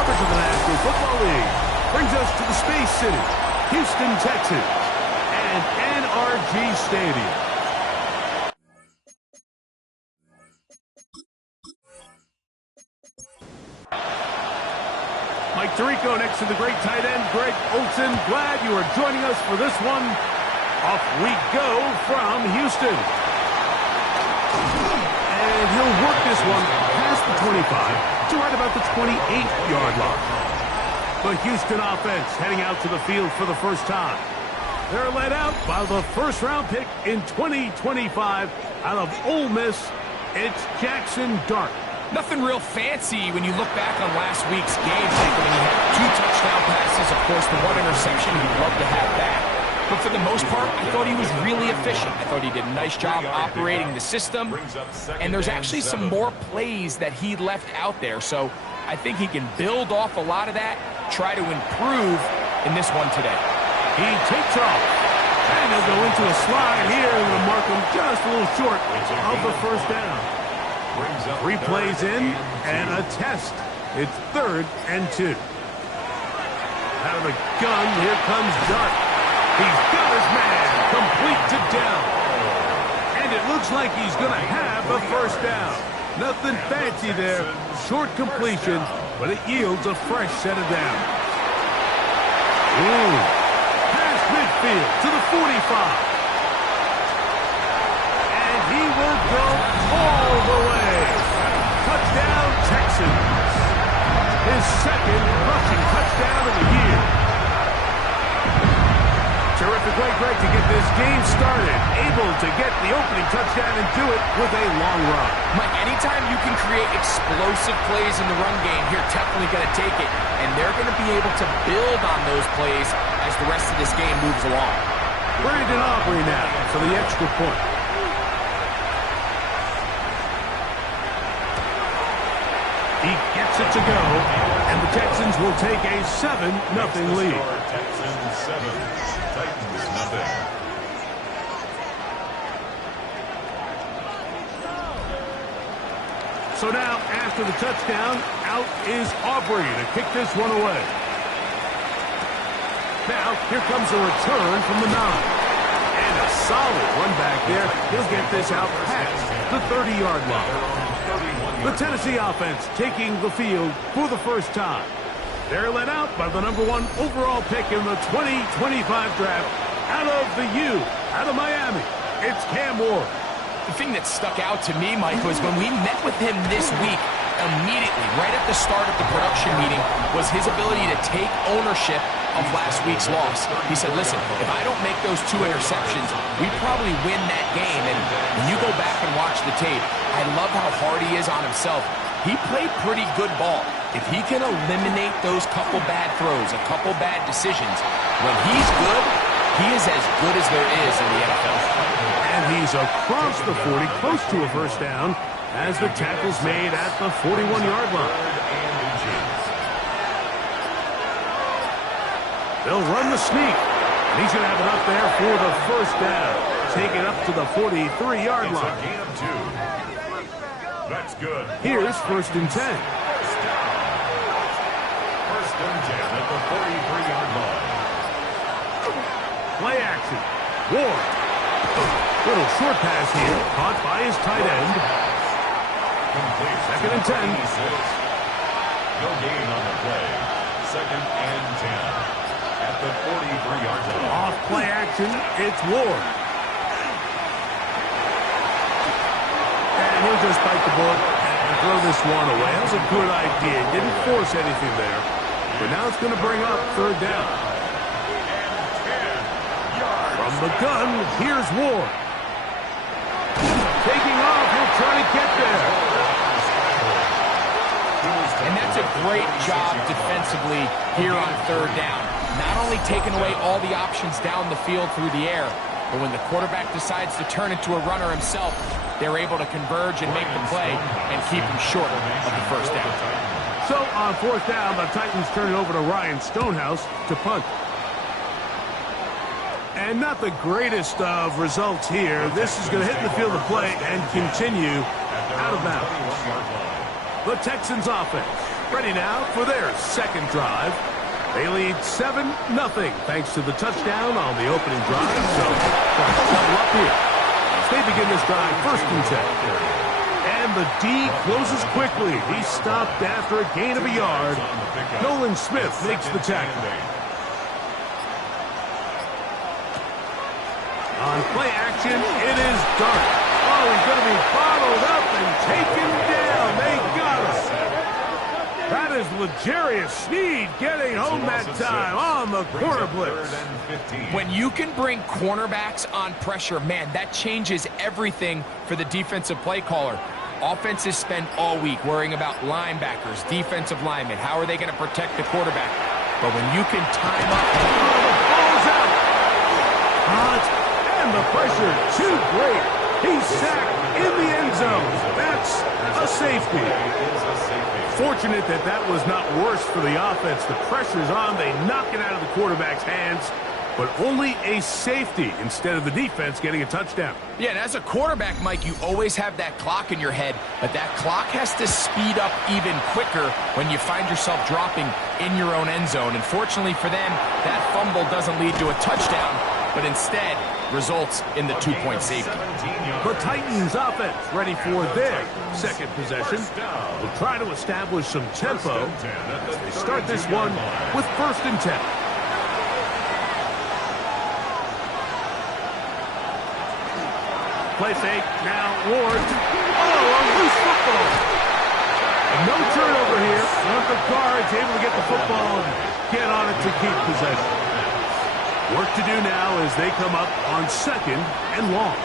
coverage of the National Football League brings us to the Space City, Houston, Texas, and NRG Stadium. Mike Tirico next to the great tight end, Greg Olsen. Glad you are joining us for this one. Off we go from Houston. And he'll work this one past the 25 to right about the 28-yard line. The Houston offense heading out to the field for the first time. They're led out by the first-round pick in 2025 out of Ole Miss. It's Jackson Dart. Nothing real fancy when you look back on last week's game. When he had 2 touchdown passes, of course, the 1 interception he'd love to have back. But for the most part, I thought he was really efficient. I thought he did a nice job operating the system. And there's actually some more plays that he left out there. So I think he can build off a lot of that, try to improve in this one today. He takes off. And he'll go into a slide here and will mark him just a little short of the first down. 3 plays in and a test. It's 3rd and 2. Out of the gun, here comes Dart. He's got his man complete to down. And it looks like he's going to have a first down. Nothing fancy there. Short completion, but it yields a fresh set of downs. Ooh. Past midfield to the 45. And he will go all the way. Touchdown, Texans. His 2nd rushing touchdown of the year. Terrific way, Greg, to get this game started. Able to get the opening touchdown and do it with a long run. Mike, anytime you can create explosive plays in the run game, you're definitely going to take it. And they're going to be able to build on those plays as the rest of this game moves along. Brandon Aubrey now for the extra point. He gets it to go, and the Texans will take a 7-0 lead. Texans 7, Titans nothing. So now, after the touchdown, out is Aubrey to kick this one away. Now, here comes a return from the 9. And a solid run back there. He'll get this out past the 30-yard line. The Tennessee offense taking the field for the first time. They're led out by the #1 overall pick in the 2025 draft out of the U, out of Miami. It's Cam Ward. The thing that stuck out to me, Mike, was when we met with him this week, immediately, right at the start of the production meeting, was his ability to take ownership of last week's loss. He said, listen, if I don't make those 2 interceptions, we probably win that game. And when you go back and watch the tape, I love how hard he is on himself. He played pretty good ball. If he can eliminate those couple bad throws, a couple bad decisions, when he's good, he is as good as there is in the NFL. And he's across the 40, close to a first down, as the tackle's made at the 41-yard line. They'll run the sneak. And he's going to have it up there for the first down. Take it up to the 43-yard line. That's good. Here's 1st and 10. First and 10 at the 43-yard line. Play action. Ward. Little short pass here. Caught by his tight end. Complete. 2nd and 10. No gain on the play. 2nd and 10. At the 43-yard line. Off play action, it's Ward. And he'll just bite the bullet and throw this one away. That was a good idea. Didn't force anything there. But now it's going to bring up 3rd down. From the gun, here's Ward. Taking off, he'll try to get there. And that's a great job defensively here on 3rd down. Not only taking away all the options down the field through the air, but when the quarterback decides to turn into a runner himself, they're able to converge and make the play and keep him short of the first down. So on 4th down, the Titans turn it over to Ryan Stonehouse to punt. And not the greatest of results here. This is going to hit the field of play and continue out of bounds. The Texans offense Ready now for their second drive. They lead 7-0 thanks to the touchdown on the opening drive. So, double up here as they begin this drive, 1st and 10. And the D closes quickly. He stopped after a gain of a yard. Nolan Smith makes the tackle. On play action, it is Dart. Oh, he's going to be bottled up and taken down. They got him. That is L'Jarius Sneed getting home that time on the corner blitz. When you can bring cornerbacks on pressure, man, that changes everything for the defensive play caller. Offenses spend all week worrying about linebackers, defensive linemen. How are they going to protect the quarterback? But when you can time up, the ball's out. And the pressure too great. He's sacked in the end zone. That's a safety. Fortunate that that was not worse for the offense. The pressure's on. They knock it out of the quarterback's hands, but only a safety instead of the defense getting a touchdown. Yeah, and as a quarterback, Mike, you always have that clock in your head, but that clock has to speed up even quicker when you find yourself dropping in your own end zone. And fortunately for them, that fumble doesn't lead to a touchdown, but instead results in the 2-point safety. The Titans offense ready for their second possession. Will try to establish some tempo as they start this one with 1st and 10. Play fake, now Ward. Oh, a loose football. No turnover here. One of the guards able to get the football and get on it to keep possession. Work to do now as they come up on 2nd and long.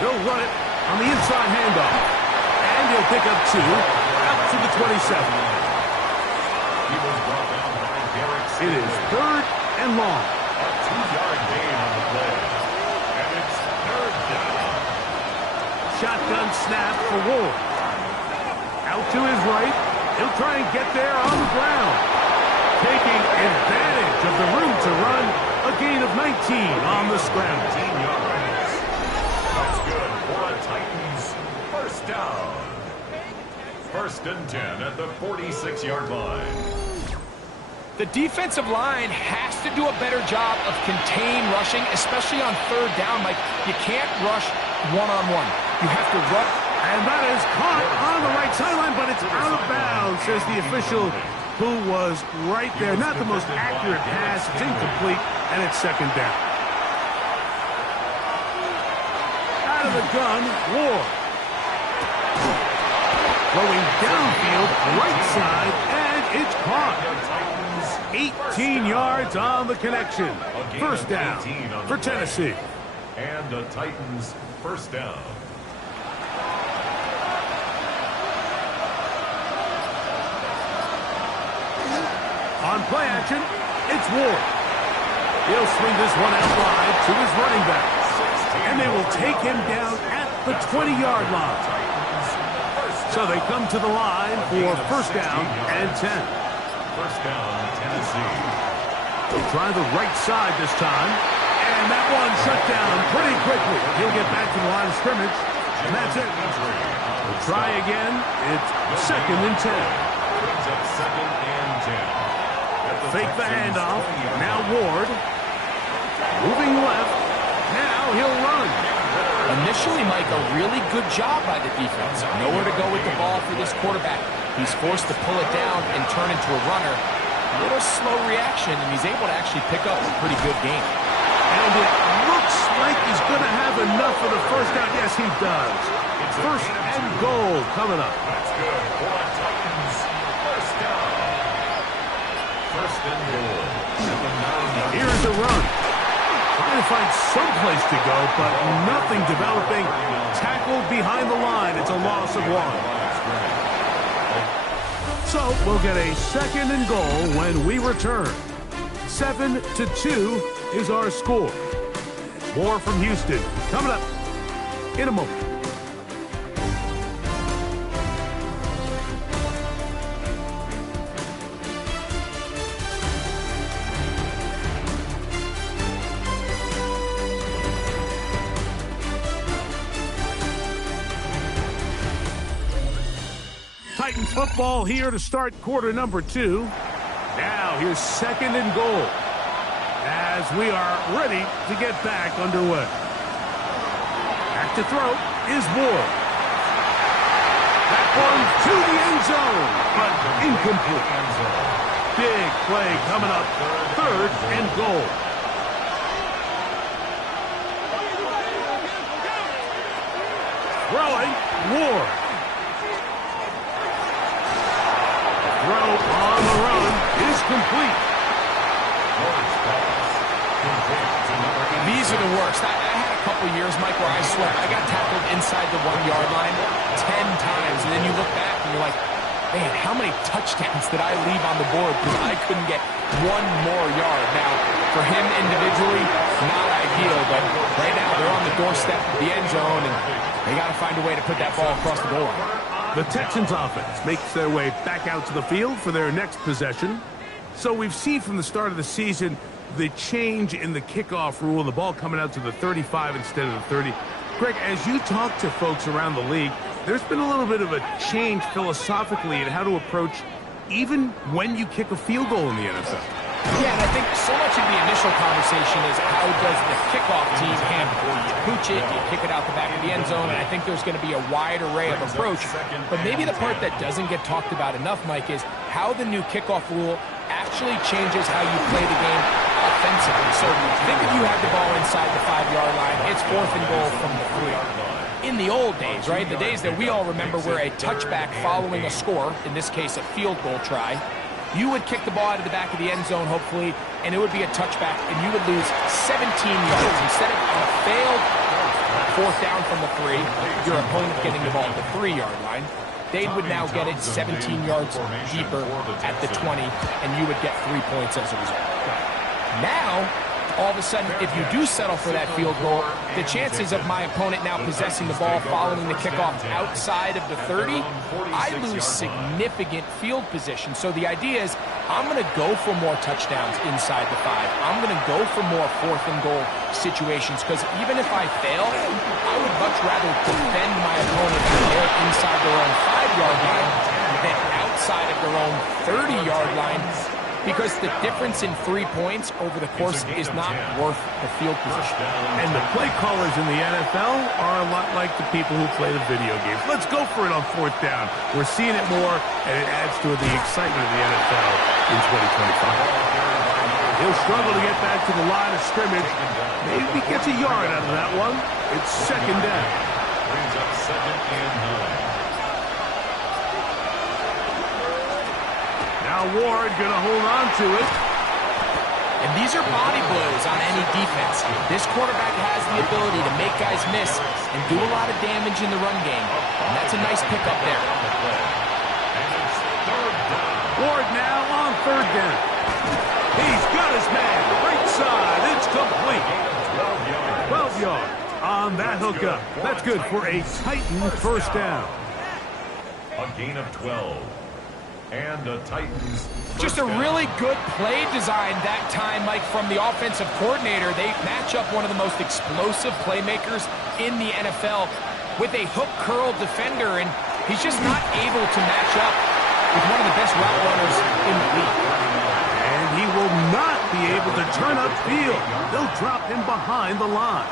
He'll run it on the inside handoff. And he'll pick up 2 out to the 27. It is 3rd and long. A 2-yard gain on the play. And it's 3rd down. Shotgun snap for Ward. Out to his right. He'll try and get there on the ground. Taking advantage of the room to run. A gain of 19 on the scramble. 19 yards. That's good for a Titans 1st down. 1st and 10 at the 46-yard line. The defensive line has to do a better job of contained rushing, especially on 3rd down. Like, you can't rush one-on-one. You have to rush. And that is caught on the right sideline, but it's out of bounds, says the official who was right there. Not the most accurate pass. It's incomplete, and it's 2nd down. Out of the gun, Ward. Going downfield, right side, and it's caught. 18 yards on the connection. 1st down for Tennessee. And the Titans 1st down. On play action, it's Ward. He'll swing this one out wide to his running back. And they will take him down at the 20-yard line. So they come to the line for 1st down and 10. 1st down, Tennessee. They'll try the right side this time. And that one shut down pretty quickly. He'll get back to the line of scrimmage. And that's it. They'll try again. It's 2nd and 10. Brings up 2nd and 10. Fake the handoff. Now Ward. Moving left. Now he'll run. Initially, Mike, a really good job by the defense. Nowhere to go with the ball for this quarterback. He's forced to pull it down and turn into a runner. A little slow reaction, and he's able to actually pick up a pretty good game. And it looks like he's going to have enough for the 1st down. Yes, he does. 1st and goal coming up. That's good for the Titans. 1st down. 1st and goal. Here's the run. Trying to find some place to go, but nothing developing. Tackled behind the line. It's a loss of 1. So we'll get a 2nd and goal when we return. 7-2 is our score. More from Houston coming up in a moment. Titans football here to start quarter number 2. Now here's 2nd and goal as we are ready to get back underway. Back to throw is Ward. That one to the end zone, but incomplete. Big play coming up, 3rd and goal. Throwing, Ward. Throw on the run is complete. These are the worst. I had a couple years, Mike, where I swear I got tackled inside the 1-yard line 10 times, and then you look back and you're like, man, how many touchdowns did I leave on the board because I couldn't get one more yard? Now, for him individually, not ideal, but right now they're on the doorstep of the end zone, and they got to find a way to put that ball across the goal line. The Texans offense makes their way back out to the field for their next possession. So we've seen from the start of the season the change in the kickoff rule, the ball coming out to the 35 instead of the 30. Greg, as you talk to folks around the league, there's been a little bit of a change philosophically in how to approach even when you kick a field goal in the NFL. Yeah, and I think so much of the initial conversation is how does the kickoff team handle it? You pooch it, you kick it out the back of the end zone, and I think there's going to be a wide array of approach. But maybe the part that doesn't get talked about enough, Mike, is how the new kickoff rule actually changes how you play the game offensively. So think if you had the ball inside the 5-yard line, it's 4th and goal from the 3. In the old days, right, the days that we all remember where a touchback following a score, in this case a field goal try, you would kick the ball out of the back of the end zone, hopefully, and it would be a touchback, and you would lose 17 yards. Instead of on a failed 4th down from the 3, your opponent getting the ball at the 3-yard line, they would now get it 17 yards deeper at the 20, and you would get 3 points as a result. Now, all of a sudden, if you do settle for that field goal, the chances of my opponent now possessing the ball following the kickoff outside of the 30, I lose significant field position. So the idea is I'm going to go for more touchdowns inside the 5. I'm going to go for more 4th and goal situations because even if I fail, I would much rather defend my opponent there inside their own 5-yard line than outside of their own 30-yard line. Because the difference in 3 points over the course is not worth the field position. And the play callers in the NFL are a lot like the people who play the video games. Let's go for it on 4th down. We're seeing it more, and it adds to the excitement of the NFL in 2025. He'll struggle to get back to the line of scrimmage. Maybe he gets a yard out of that one. It's 2nd down. Brings up 2nd and 9. Now Ward going to hold on to it. And these are body blows on any defense. This quarterback has the ability to make guys miss and do a lot of damage in the run game. And that's a nice pickup there. Ward now on 3rd down. He's got his man. Right side. It's complete. 12 yards on that hookup. That's good for a Titan 1st down. A gain of 12. And the Titans. Just a really good play design that time, Mike, from the offensive coordinator. They match up one of the most explosive playmakers in the NFL with a hook curl defender, and he's just not able to match up with one of the best route runners in the league. And he will not be able to turn upfield. They'll drop him behind the line.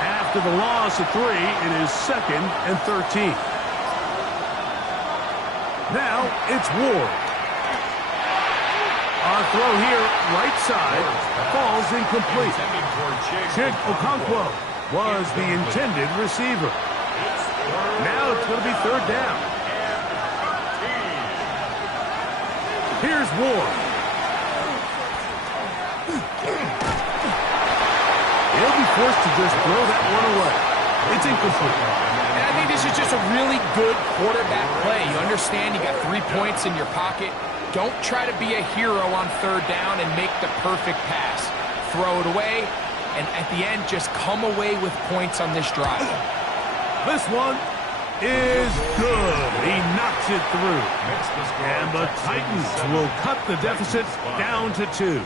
After the loss of 3, it is 2nd and 13. Now it's Ward. On throw here, right side, falls incomplete. Chig Okonkwo was the intended receiver. Now it's going to be 3rd down. Here's Ward. He'll be forced to just throw that one away. It's incomplete. And I think this is just a really good quarterback play. You understand you got 3 points in your pocket. Don't try to be a hero on 3rd down and make the perfect pass. Throw it away, and at the end, just come away with points on this drive. This one is good. He knocks it through. And the Titans will cut the deficit down to 2.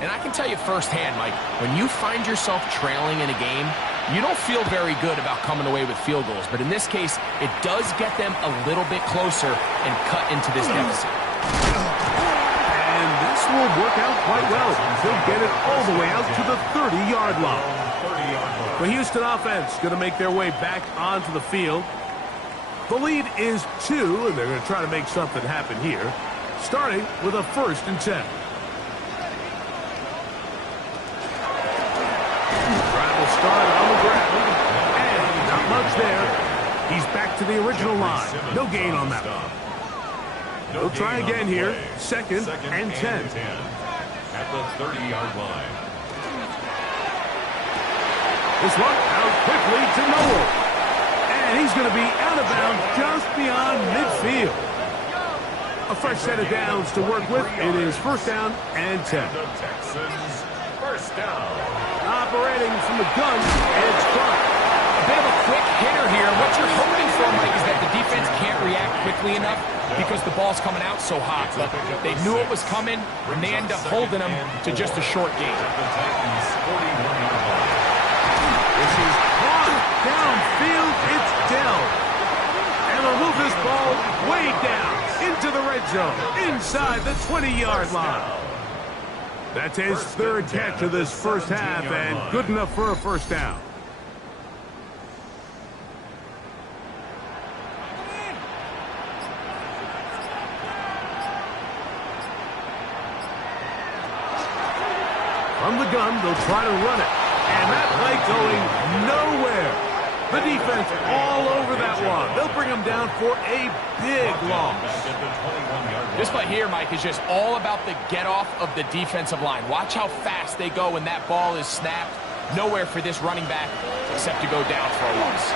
And I can tell you firsthand, Mike, when you find yourself trailing in a game, You don't feel very good about coming away with field goals, but in this case, it does get them a little bit closer and cut into this deficit. And this will work out quite well. They'll get it all the way out to the 30-yard line. The Houston offense going to make their way back onto the field. The lead is 2, and they're going to try to make something happen here, starting with a 1st and 10. Drive will start on the ground, and not much there. He's back to the original line. No gain on that one. They'll try again here, 2nd and 10. At the 30-yard line. This one out quickly to Noel. And he's going to be out of bounds just beyond midfield. A fresh set of downs to work with. It is 1st down and 10. The Texans, 1st down. Operating from the gun, it's Clark. A bit of a quick hitter here. What you're hoping for, Mike, is that the defense can't react quickly enough because the ball's coming out so hot. But they knew it was coming, and they end up holding them to just a short gain. The Titans, 41-yard line. This is caught downfield. It's down. And they'll move this ball way down into the red zone, inside the 20-yard line. That's his 3rd catch of this first half, and good enough for a 1st down. From the gun, they'll try to run it. And that play going nowhere. The defense all over that one. They'll bring him down for a big loss. This play here, Mike, is just all about the get-off of the defensive line. Watch how fast they go when that ball is snapped. Nowhere for this running back except to go down for a loss.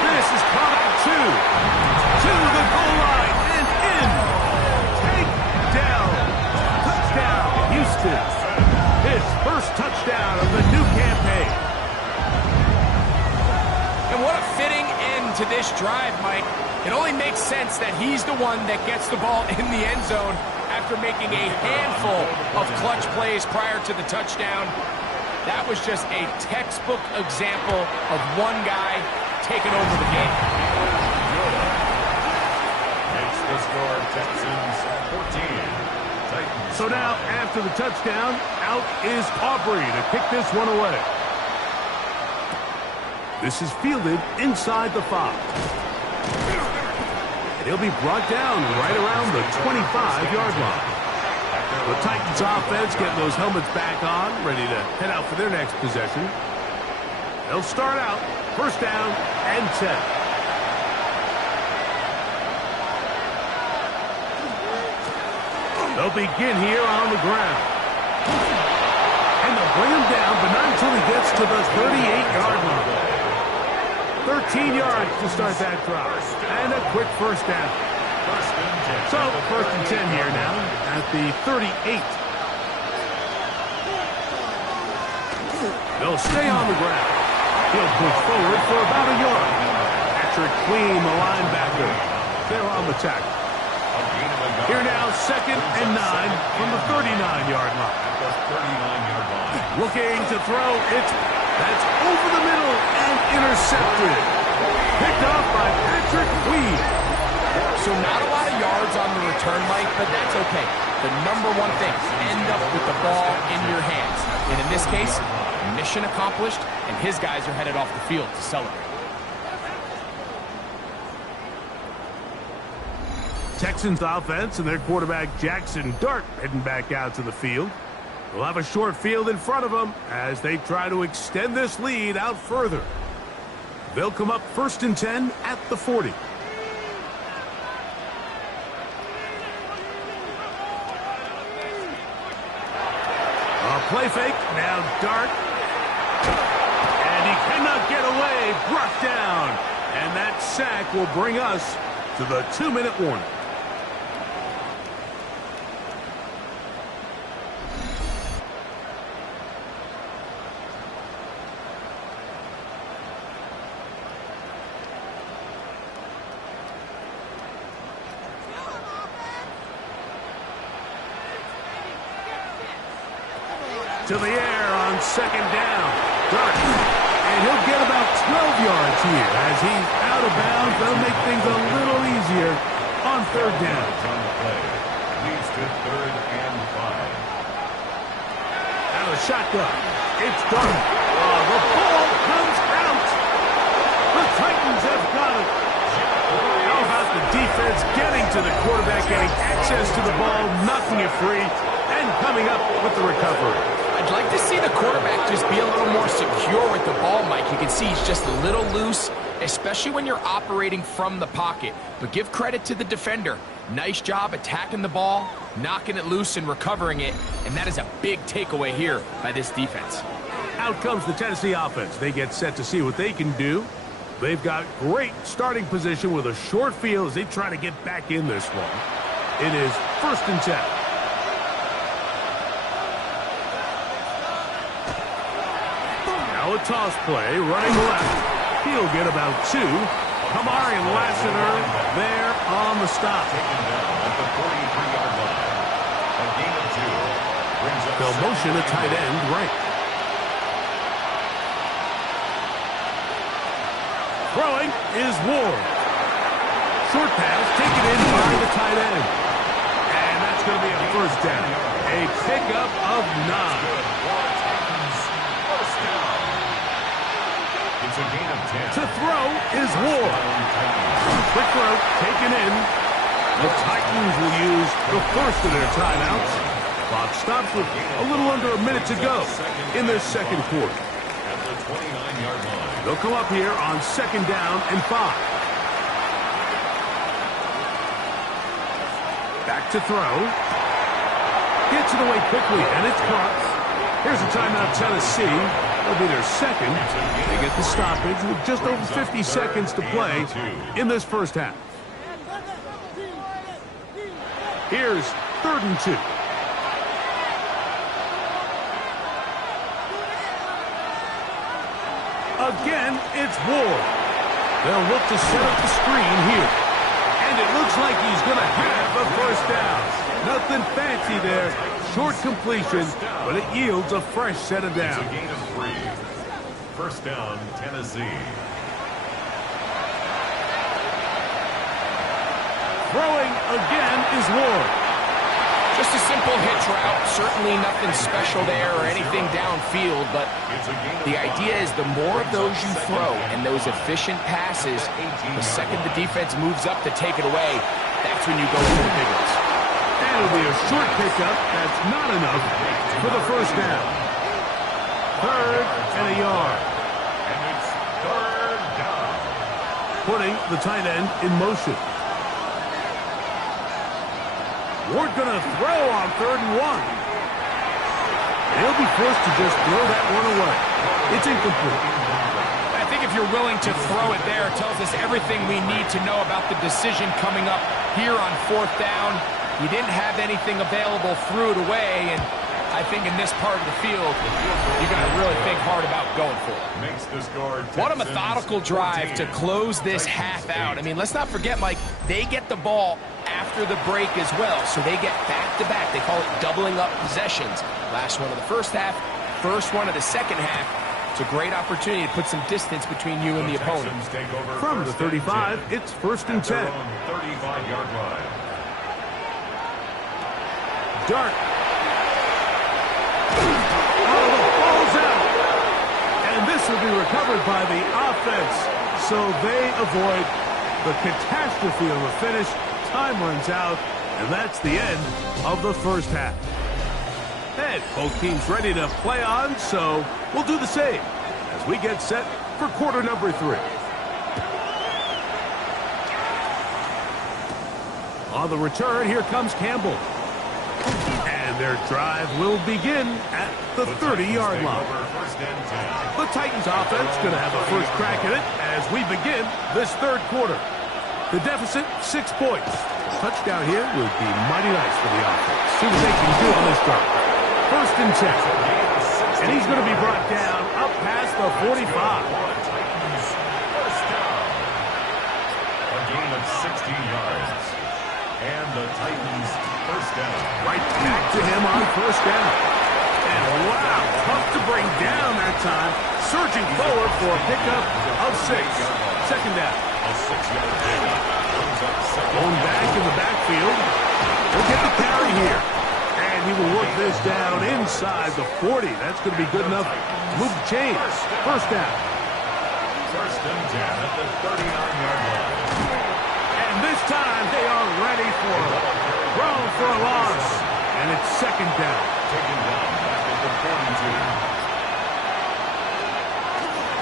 This is caught at 2. To the goal line and in. Take down. Touchdown, Houston. His first touchdown of the new campaign. And what a fitting end to this drive, Mike. It only makes sense that he's the one that gets the ball in the end zone after making a handful of clutch plays prior to the touchdown. That was just a textbook example of one guy taking over the game. It's the score, Texans 14. Titans. So now, after the touchdown, out is Aubrey to kick this one away. This is fielded inside the 5. And he'll be brought down right around the 25-yard line. The Titans offense getting those helmets back on, ready to head out for their next possession. They'll start out 1st down and 10. They'll begin here on the ground. And they'll bring him down, but not until he gets to the 38-yard line. 13 yards to start that drive. And a quick 1st down. So, 1st and 10 here now at the 38. They'll stay on the ground. He'll push forward for about a yard. Patrick Queen, the linebacker. They're on the tackle. Here now, 2nd and 9 from the 39-yard line. Looking to throw. That's over the middle and intercepted. Picked off by Patrick Queen. So not a lot of yards on the return, Mike, but that's okay. The number one thing, end up with the ball in your hands. And in this case, mission accomplished, and his guys are headed off the field to celebrate. Texans offense and their quarterback Jackson Dart heading back out to the field. They'll have a short field in front of them as they try to extend this lead out further. They'll come up 1st and 10 at the 40. A play fake, now Dart. And he cannot get away, brought down. And that sack will bring us to the 2-minute warning. To the air on 2nd down. Dart. he'll get about 12 yards here as he's out of bounds. That'll make things a little easier on third down. Leads to 3rd and 5. Out of shotgun. It's done. The ball comes out. The Titans have got it. How about the defense getting to the quarterback, getting access to the ball, knocking it free, and coming up with the recovery. I'd like to see the quarterback just be a little more secure with the ball, Mike. You can see he's just a little loose, especially when you're operating from the pocket. But give credit to the defender. Nice job attacking the ball, knocking it loose and recovering it. And that is a big takeaway here by this defense. Out comes the Tennessee offense. They get set to see what they can do. They've got great starting position with a short field as they try to get back in this one. It is 1st and 10. Now a toss play, running left. He'll get about 2. Kamari Lassiter there on the stop. Taken down at the 43-yard line. A gain of 2. Brings up They'll motion a tight end right. Throwing is Ward. Short pass taken in by the tight end. And that's going to be a 1st down. A pickup of 9. It's a gain of 10. To throw is Ward. Quick throw taken in. The Titans will use the first of their timeouts. Clock stops with a little under a minute to go in this 2nd quarter. At the 29-yard line. They'll come up here on 2nd down and 5. Back to throw. Gets it away quickly, and it's caught. Here's a timeout, Tennessee. That'll be their 2nd. They get the stoppage with just over 50 seconds to play in this 1st half. Here's 3rd and 2. Again, it's Ward. They'll look to set up the screen here. And it looks like he's going to have a 1st down. Nothing fancy there. Short completion, but it yields a fresh set of downs. It's a gain of 3. 1st down, Tennessee. Throwing again is Ward. Just a simple hitch route. Certainly nothing special there or anything downfield, but the idea is the more of those you throw and those efficient passes, the second the defense moves up to take it away, that's when you go for the big ones. That'll be a short pickup. That's not enough for the 1st down. 3rd and a yard. And it's 3rd down. Putting the tight end in motion. Ward going to throw on 3rd and 1. He'll be forced to just throw that one away. It's incomplete. I think if you're willing to throw it there, it tells us everything we need to know about the decision coming up here on 4th down. You didn't have anything available, threw it away, and I think in this part of the field, you got to really think hard about going for it. Makes the score. What a methodical drive to close this half out. I mean, let's not forget, Mike, they get the ball after the break as well, so they get back-to-back. They call it doubling up possessions. Last one of the 1st half, first one of the 2nd half. It's a great opportunity to put some distance between you and the opponent. From the 35, it's 1st and 10. 35-yard line. Dart. Oh, the ball's out. And this will be recovered by the offense. So they avoid the catastrophe of a finish. Time runs out, and that's the end of the 1st half. And both teams ready to play on, so we'll do the same as we get set for quarter number 3. On the return, here comes Campbell. And their drive will begin at the 30-yard line. The Titans offense going to have a first crack at it as we begin this 3rd quarter. The deficit, 6 points. Touchdown here would be mighty nice for the offense. See what they can do on this drive. 1st and 10. And he's going to be brought down up past the 45. A gain of 60 yards. And the Titans 1st down. Right back to him on 1st down. And wow, tough to bring down that time. surging forward for a pickup of 6. Second down. Going back in the backfield. He'll get the carry here. And he will work this down inside the 40. That's going to be good enough to move the chains. First down. First and 10 at the 39-yard line. And this time they are ready for it. Thrown for a loss. And it's second down. Taken down back at the 42.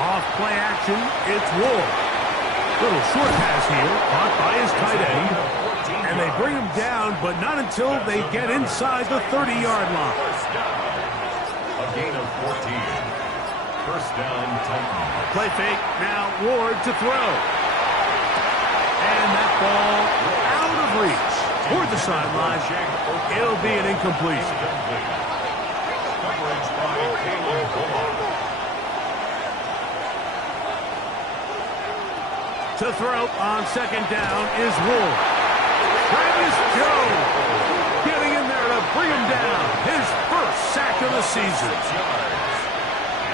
Off play action, it's Ward. Little short pass here, caught by his tight end. And they bring him down, but not until they get inside the 30-yard line. A gain of 14. First down, Titans. Play fake, now Ward to throw. And that ball out of reach. Toward the sideline, it'll be an incompletion. Coverage by Caleb Bullock. To throw on second down is Ward. Travis Jones getting in there to bring him down. His first sack of the season.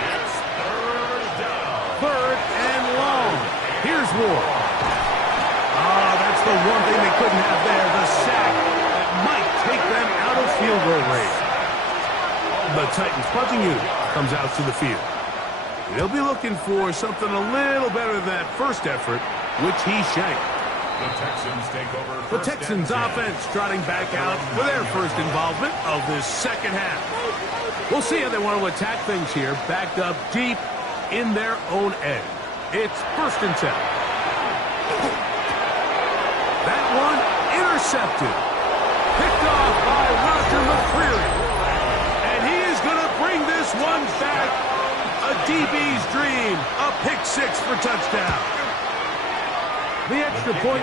It's third down. Third and long. Here's Ward. That's the one thing they couldn't have there. The sack that might take them out of field goal range. The Titans punting unit comes out to the field. They'll be looking for something a little better than that first effort, which he shanked. The Texans take over. The Texans offense trotting back out for their first involvement of this second half. We'll see how they want to attack things here, backed up deep in their own end. It's first and 10. That one intercepted. Picked off by Roger McCreary. And he is going to bring this one back. A DB's dream. A pick 6 for touchdown. The extra point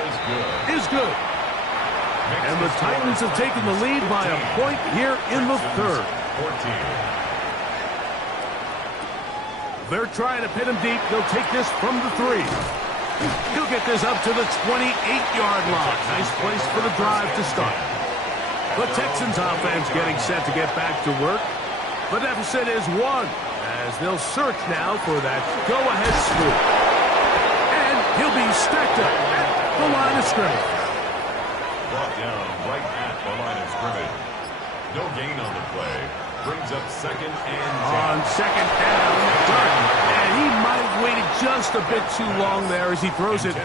is good. And the Titans have taken the lead by a point here in the third. 14. They're trying to pin him deep. They'll take this from the 3. He'll get this up to the 28-yard line. Nice place for the drive to start. The Texans offense getting set to get back to work. The deficit is 1 as they'll search now for that go-ahead scoop. And he'll be stacked up at the line of scrimmage. Brought down right at the line of scrimmage. No gain on the play. Brings up second and 10. On second down, and he might have waited just a bit too long there as he throws it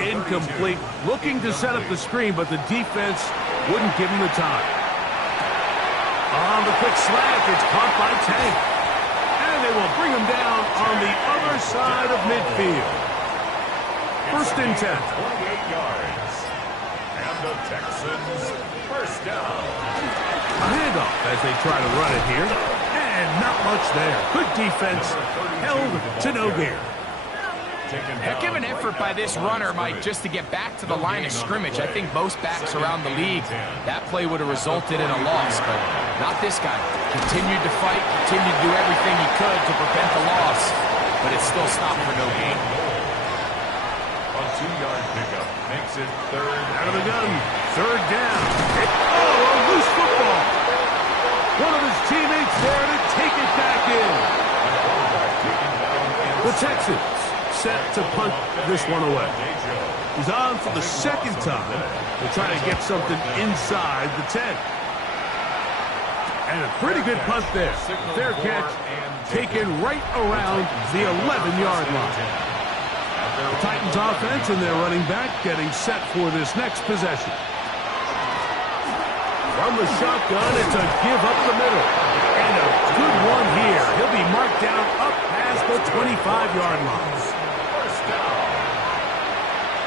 incomplete. Looking to set up the screen, but the defense wouldn't give him the time. On the quick slant, it's caught by Tank. And they will bring him down on the other side of midfield. First and 10. 28 yards. And the Texans first down. A handoff as they try to run it here. And not much there. Good defense. Held to no gain. Heck of an effort by this runner, Mike, just to get back to the line of scrimmage. I think most backs around the league, that play would have resulted in a loss, but not this guy. Continued to fight, continued to do everything he could to prevent the loss, but it still stopped for no gain. A 2-yard pickup makes it third. Out of the gun. Third down. A loose football. One of his teammates there to take it back in. The Texans set to punt this one away. He's on for the second time to try to get something inside the 10. And a pretty good punt there. Fair catch taken right around the 11-yard line. The Titans offense and their running back getting set for this next possession. From the shotgun, it's a give up the middle. And a good one here. He'll be marked down up past the 25-yard line. First down.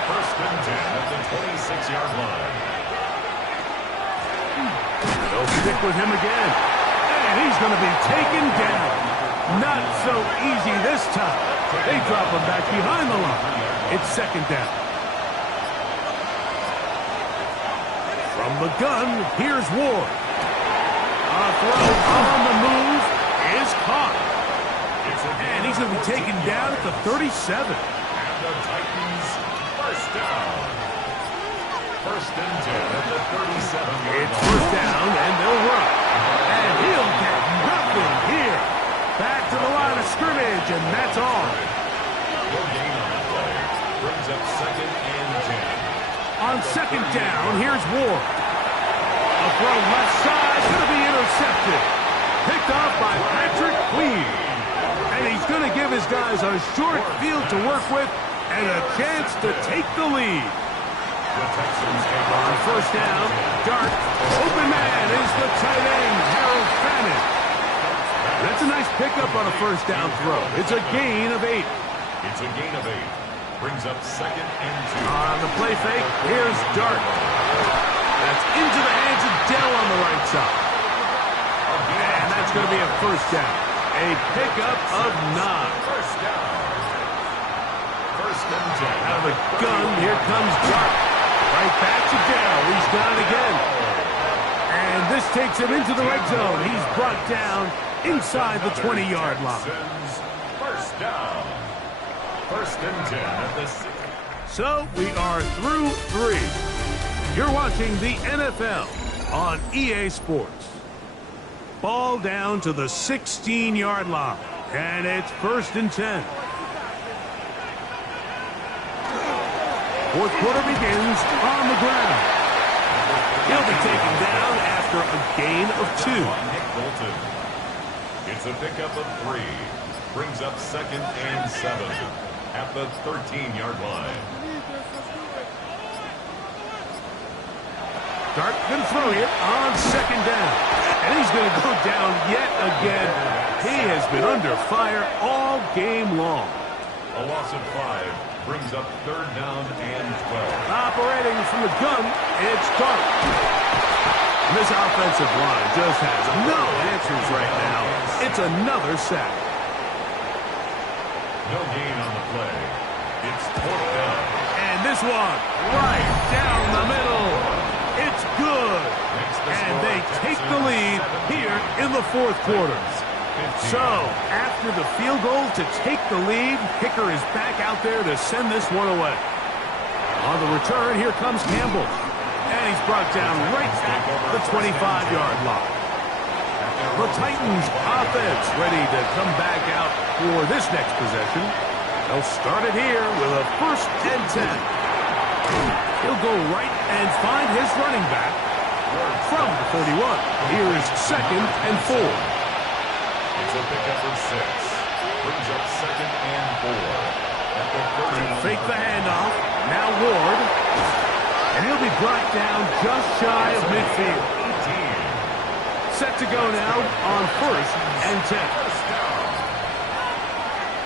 First and 10 at the 26-yard line. They'll stick with him again. And he's going to be taken down. Not so easy this time. They drop him back behind the line. It's second down. From the gun, here's Ward. A throw on the move is caught. And he's going to be taken down at the 37. And the Titans first down. First and 10 at the 37-yard line. It's first down, and they'll run. And he'll get nothing here. Back to the line of scrimmage, and that's all. No gain on the play. Brings up 2nd and 10. On 2nd down, here's Ward. A throw left side, going to be intercepted. Picked off by Patrick Queen. And he's going to give his guys a short field to work with and a chance to take the lead. The Texans take On 1st down, Dart. Open man is the tight end, Harold Fannin. That's a nice pickup on a 1st down throw. It's a gain of 8. It's a gain of 8. Brings up 2nd and 2. On the play fake, here's Dart. That's into the hands of Dell on the right side. And that's going to be a 1st down. A pickup of 9. 1st down. 1st and 10. Out of the gun, here comes Dart. Right back to Dell. He's got it again. And this takes him into the red zone. He's brought down inside the 20-yard line. Texans, 1st down. 1st and 10 at the 6. So we are through 3. You're watching the NFL on EA Sports. Ball down to the 16-yard line. And it's 1st and 10. 4th quarter begins on the ground. He'll be taken down after a gain of 2. Nick Bolton. It's a pickup of 3. Brings up 2nd and 7 at the 13-yard line. Dart going to throw it on 2nd down. And he's going to go down yet again. He has been under fire all game long. A loss of 5 brings up 3rd down and 12. Operating from the gun, it's Dart. This offensive line just has no answers right now. It's another sack. No gain on the play. It's 4th down. And this one, right down the middle. It's good. And they take the lead here in the 4th quarter. So, after the field goal to take the lead, Kicker is back out there to send this one away. On the return, here comes Campbell. And he's brought down right at the 25-yard line. The Titans offense ready to come back out for this next possession. They'll start it here with a 1st and 10. He'll go right and find his running back from the 41. Here is 2nd and 4. It's a pickup of 6. Brings up 2nd and 4 at the 30. Fake the handoff. Now Ward. And he'll be brought down just shy of midfield. 18. Set to go now on 1st and 10.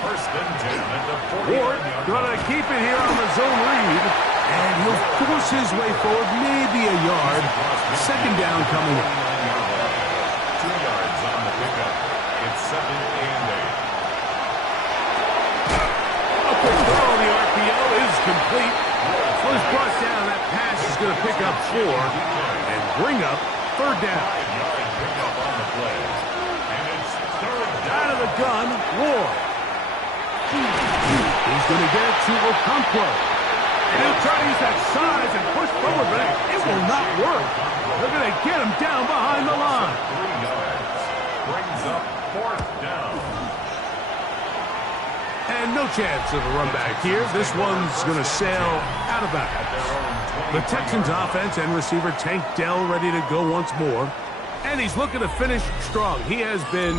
1st and 10 at the 40. Ward gonna keep it here on the zone read. And he'll force his way forward, maybe a yard. 2nd down coming up. 2 yards on the pickup. It's 2nd and 8. A quick throw on the RPO is complete. Was brought down. That pass is going to pick up 4 and bring up 3rd down. 5-yard pickup on the play. And it's 3rd down. Out of the gun, Ward. He's going to get it to Okonkwo. And he'll try to use that size and push forward, but it will not work. They're going to get him down behind the line. 3 yards. Brings up 4th down. And no chance of a run back here. This one's going to sail out of bounds. The Texans offense and receiver Tank Dell ready to go once more. And he's looking to finish strong. He has been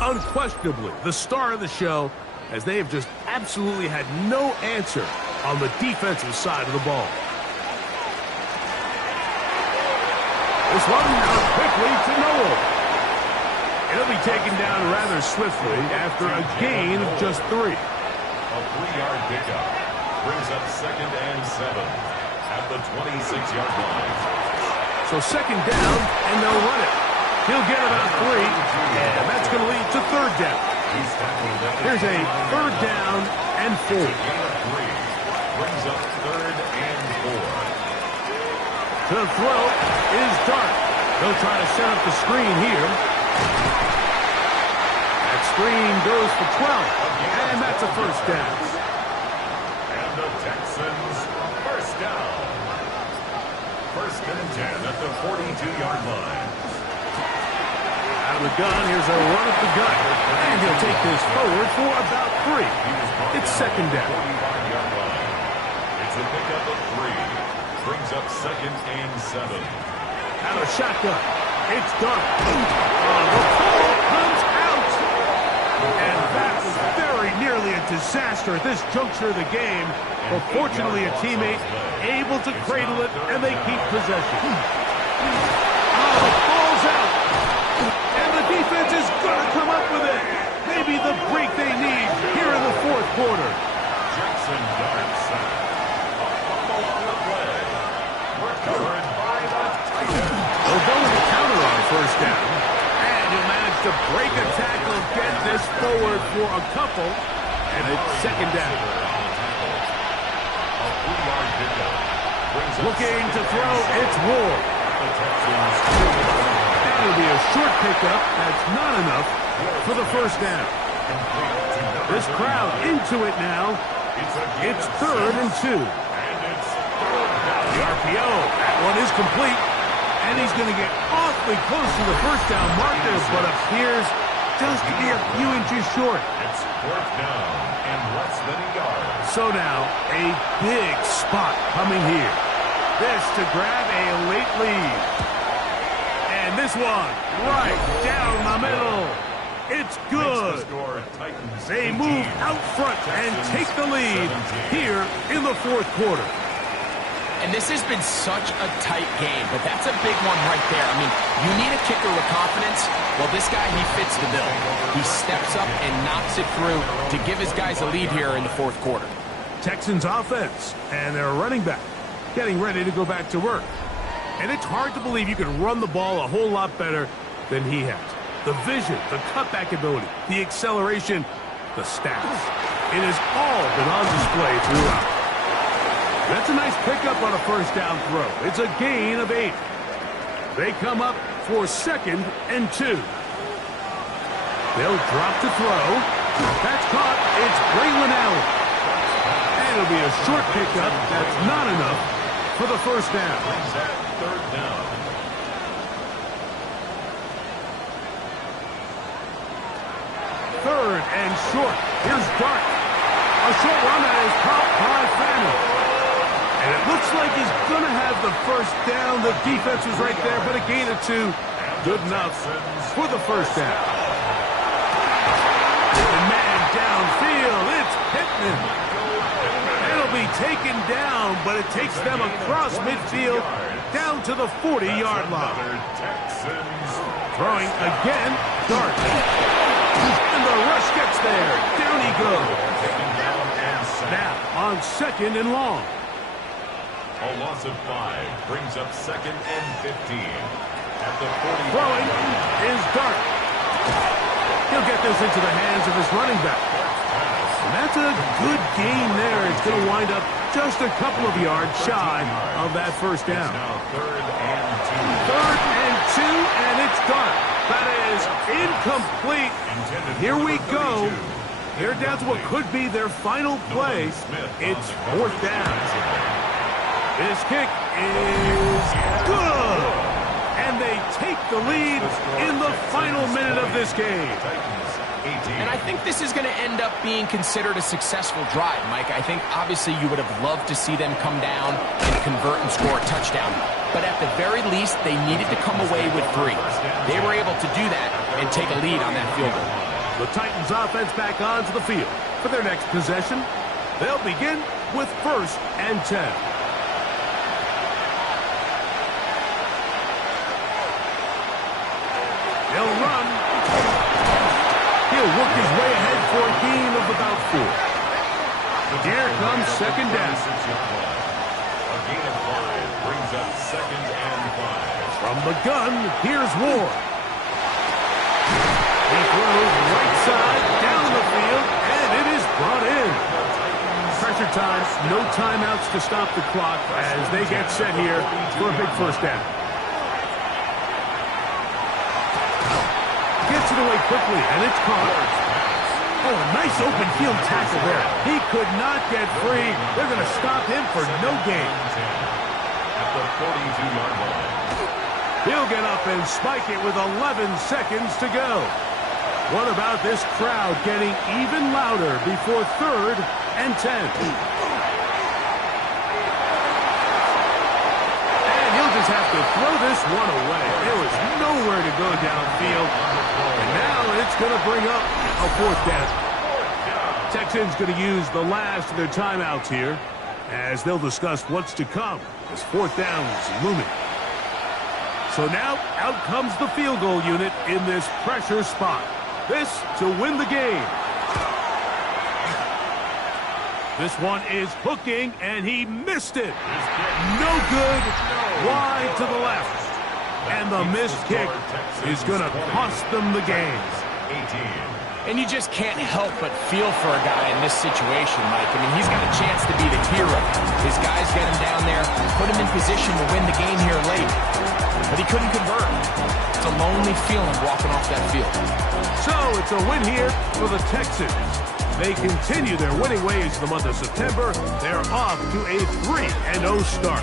unquestionably the star of the show, as they have just absolutely had no answer on the defensive side of the ball. This one out quickly to Noel. It'll be taken down rather swiftly after a gain of just 3. A 3-yard pickup. Brings up 2nd and 7 at the 26-yard line. So 2nd down, and they'll run it. He'll get about 3, and that's going to lead to 3rd down. Here's a 3rd down and 4. Gain of 3. Brings up 3rd and 4. The throw is Dart. They'll try to set up the screen here. That screen goes for 12, and that's a 1st down. And the Texans 1st down. 1st and 10 at the 42-yard line. Out of the gun, here's a run up the gut. And he'll take this forward for about 3. It's second down. It's a pickup of 3. Brings up 2nd and 7. Out of shotgun. It's done. The ball comes out. And that was very nearly a disaster at this juncture of the game. But fortunately, a teammate able to cradle it, and they keep possession. The ball's out. And the defense is going to come up with it. Maybe the break they need here in the fourth quarter. Jackson Dart sack. A fumble on the play. Recovered by the Titans. They'll go with the counter on first down. And he'll manage to break a tackle, get this forward for a couple. And it's second down. A 3-yard pickup. Looking to throw, it's Ward. The Texans. That'll be a short pickup. That's not enough for the first down. This crowd into it now. It's 3rd and 2. The RPO. That one is complete. And he's going to get awfully close to the first down marker, but appears just to be a few inches short. It's 4th down and less than a yard. So now, a big spot coming here. This to grab a late lead. And this one, right down the middle. It's good. They move out front and take the lead here in the fourth quarter. And this has been such a tight game, but that's a big one right there. I mean, you need a kicker with confidence. Well, this guy, he fits the bill. He steps up and knocks it through to give his guys a lead here in the fourth quarter. Texans offense and their running back getting ready to go back to work. And it's hard to believe you can run the ball a whole lot better than he has. The vision, the cutback ability, the acceleration, the stats. It has all been on display throughout. That's a nice pickup on a first down throw. It's a gain of 8. They come up for 2nd and 2. They'll drop to throw. That's caught. It's Braylon Allen. And it'll be a short pickup. That's not enough for the first down. 3rd down. Third and short. Here's Dart. A short run that is caught by Fanning. And it looks like he's going to have the first down. The defense was right there, but a gain of 2. Good enough for the first down. The man downfield. It's Pittman. It'll be taken down, but it takes them across midfield down to the 40-yard line. Throwing again, Dart. And the rush gets there. Down he goes. Now on 2nd and long. A loss of 5 brings up 2nd and 15. At the 40. Throwing is Dart. He'll get this into the hands of his running back. And that's a good gain there. It's going to wind up just a couple of yards shy of that first down. Now 3rd and 2. 3rd and 2, and it's Dart. That is incomplete. Here we go. They're down to what could be their final play. It's 4th down. This kick is good. And they take the lead in the final minute of this game. And I think this is going to end up being considered a successful drive, Mike. I think obviously you would have loved to see them come down and convert and score a touchdown. But at the very least, they needed to come away with 3. They were able to do that and take a lead on that field goal. The Titans offense back onto the field. For their next possession, they'll begin with 1st and 10. They'll run. He'll work his way ahead for a gain of about 4. Here comes 2nd down. A gain of 5 brings up 2nd and 5. From the gun, here's Ward. He throws right side down the field, and it is brought in. Pressure time, no timeouts to stop the clock as they get set here for a big first down. Gets it away quickly, and it's caught. Oh, a nice open field tackle there. He could not get free. They're going to stop him for no gain. At the 42-yard line. He'll get up and spike it with 11 seconds to go. What about this crowd getting even louder before 3rd and 10? And he'll just have to throw this one away. There was nowhere to go downfield. And now it's going to bring up a 4th down. Texans going to use the last of their timeouts here as they'll discuss what's to come as 4th down is looming. So now out comes the field goal unit in this pressure spot. This to win the game. This one is hooking, and he missed it. No good. Wide to the left. And the missed kick is going to cost them the game. And you just can't help but feel for a guy in this situation, Mike. I mean, he's got a chance to be the hero. His guys get him down there, put him in position to win the game here late. But he couldn't convert. It's a lonely feeling walking off that field. So it's a win here for the Texans. They continue their winning ways in the month of September. They're off to a 3-0 start.